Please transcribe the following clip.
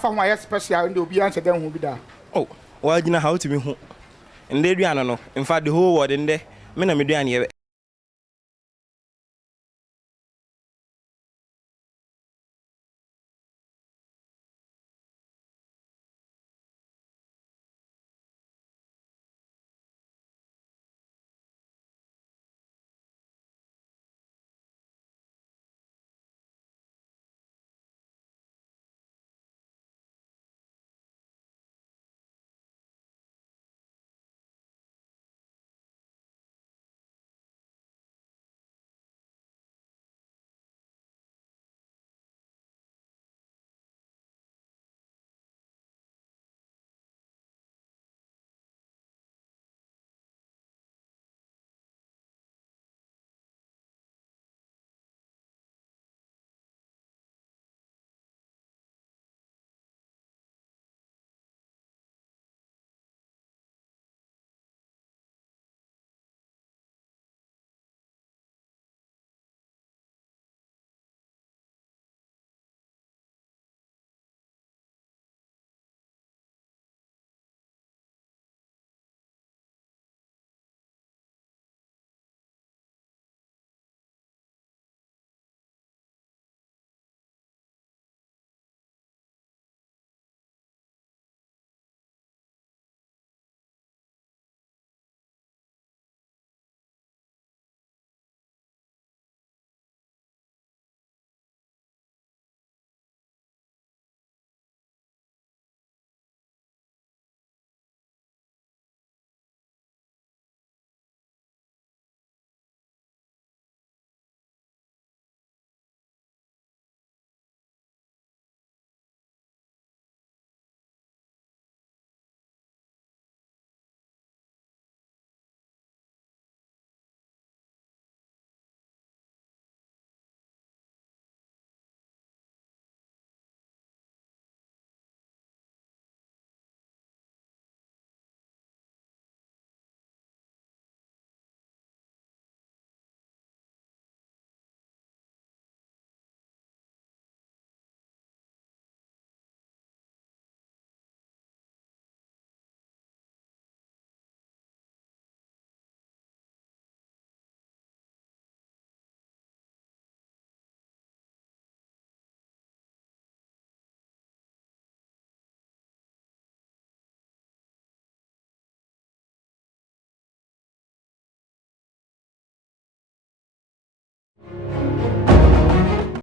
fa ho special and obi answer dem ho bi da. Oh, why gina how to me ho. And they do no. In fact, the whole world in there, me na me do